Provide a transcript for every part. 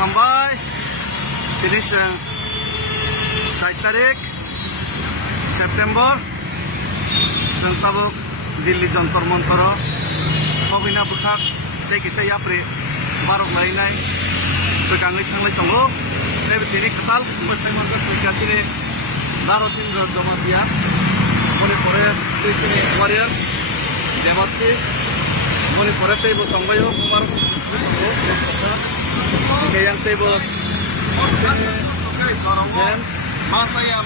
hambai finish 7 tarik September जों tabuk Delhi Jantar Mantara Sabina Bukhak tei kisa yapre barok lainai sekangai thanglai tongo Devid tini katal semua teman kasih darotin joma dia pore tini warriors Devid pore tebo tongbayo kumar yang tebo James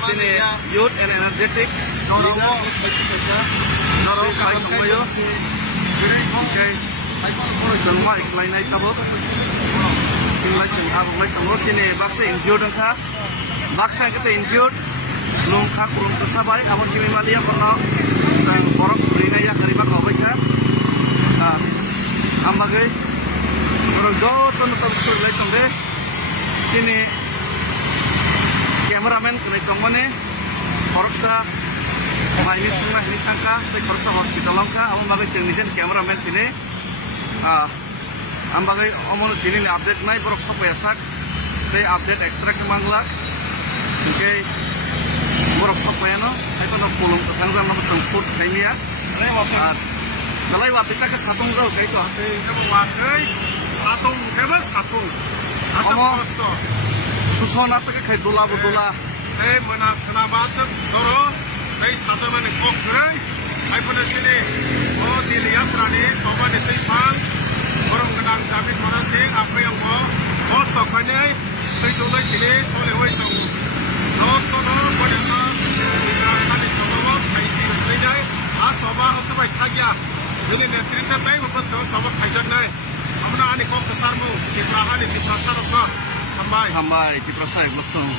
sini youth and energetic Norok tongbayo semua Khwlainani tabuk Khwna sing tongo sini baksa injured wngkha baksa kita injured wngkha Kwrwng sabai amon kimi malia kono sang borok Khwlainani kariba kawaita ambagai Joto nonton survei tongde sini cameraman kena tongone oroksa ini semua ini tangka tei korsa hospital langka amon bagai jenisen cameraman tini ambagai omon tini update nai borok sopo yasak tei update extract manglak oke borok sopo yano itu no pulung kesangsan no cengpus kainnya Belai watita ke satung jauh kayak itu. Wakai satung, hebas satung. Asap Kosto. Susona sakit kayak dola. Mana senama asap toro. Satu mana kok gerai. Pada sini. Oh di Yatra nih. Sobat di Tepang. Orang kenang Devid Murasing. Apa yang mau. Kosto kanyai. Itu lagi ini. Soalnya itu. Joto pada saat. Dikatakan di Tongkhe. Kayak ini. Sobat asap aja. Jadi cerita tahu lepas kalau sama kajak naik, mana ani kau kesarmu, kiprahan itu perasaan apa, hambai kiprasai Mwkthang